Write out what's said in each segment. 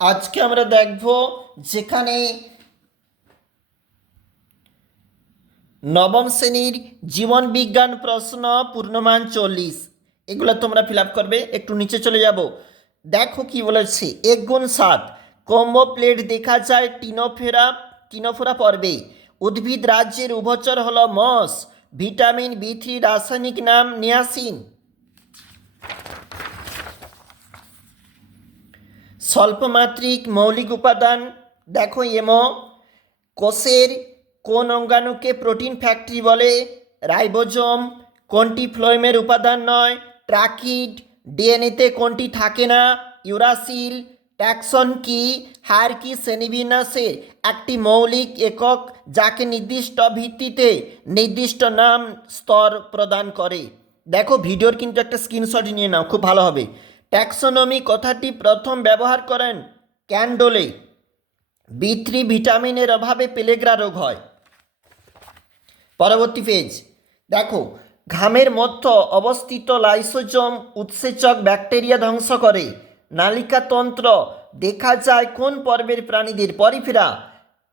আজকে আমরা দেখব যেখানে নবম শ্রেণীর জীবন বিজ্ঞান প্রশ্ন পূর্ণমান 40 এগুলো তোমরা ফিল আপ করবে। একটু নিচে চলে যাব, দেখো কি বলেছে। 1 × 7 কম্বো প্লেট দেখা যায় টিনোফোরা পর্বে। উদ্ভিদ রাজ্যের উভচর হলো মস। ভিটামিন B3 রাসায়নিক নাম নিয়াসিন। স্বল্পমাত্রিক মৌলিক উপাদান দেখো এমো। কোষের কোন অঙ্গাণুকে প্রোটিন ফ্যাক্টরি বলে? রাইবোজোম। কোনটি ফ্লোয়েমের উপাদান নয়? ট্রাকিড। ডিএনএতে কোনটি থাকে না? ইউরাসিল। ট্যাক্সন কি? হায়ারার্কি শ্রেণীবিন্যাসের একটি মৌলিক একক যাকে নির্দিষ্ট ভিত্তিতে নির্দিষ্ট নাম স্তর প্রদান করে। দেখো ভিডিওর কিন্তু একটা স্ক্রিনশট নিয়ে নাও, খুব ভালো হবে। ট্যাক্সোনমি কথাটি প্রথম ব্যবহার করেন ক্যান্ডলে। B3 ভিটামিনের অভাবে পেলেগ্রা রোগ হয়। পরবর্তী পেজ দেখো, ঘামের মধ্যে অবস্থিত লাইসোজোম উৎসেচক ব্যাকটেরিয়া ধ্বংস করে। নালিকাতন্ত্র দেখা যায় কোন পর্বের প্রাণীদের? পরিফেরা।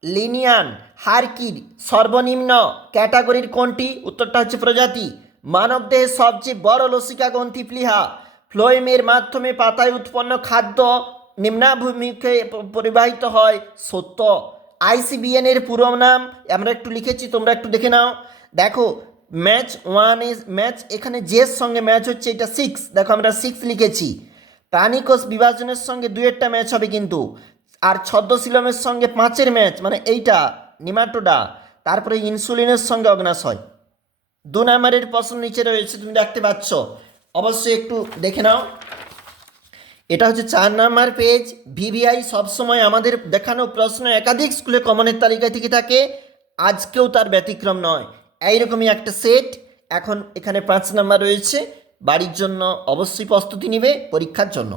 লিনিয়ান। হায়ারার্কির সর্বনিম্ন ক্যাটাগরির কোনটি? উত্তরটা হচ্ছে প্রজাতি। মানবদেহের সবচেয়ে বড় লসিকা গ্রন্থি প্লীহা। ফ্লোয়েমের মাধ্যমে পাতায় উৎপন্ন খাদ্য নিম্নাভিমুখে পরিবাহিত হয়। সত্য। ICBN এর পুরো নাম আমরা একটু লিখেছি, তোমরা একটু দেখে নাও। দেখো ম্যাচ এখানে জের সঙ্গে ম্যাচ হচ্ছে, এটা 6। দেখো আমরা 6 লিখেছি। প্রাণীকোষ বিভাজনের সঙ্গে 2-টা ম্যাচ হবে কিন্তু, আর ছদ্মশিলমের সঙ্গে 5-এর ম্যাচ, মানে এইটা নিমাটোডা। তারপরে ইনসুলিনের সঙ্গে অগ্নাশয়। 2 নম্বরের প্রশ্ন নিচে রয়েছে, তুমি দেখতে পাচ্ছ, অবশ্যই একটু দেখে নাও। এটা হচ্ছে 4 নম্বর পেজ। VVI সবসময় আমাদের দেখানো প্রশ্ন একাধিক স্কুলে কমনের তালিকা থেকে থাকে, আজকেও তার ব্যতিক্রম নয়। এইরকমই একটা সেট। এখন এখানে 5 নম্বর রয়েছে। বাড়ির জন্য অবশ্যই প্রস্তুতি নিবে পরীক্ষার জন্য।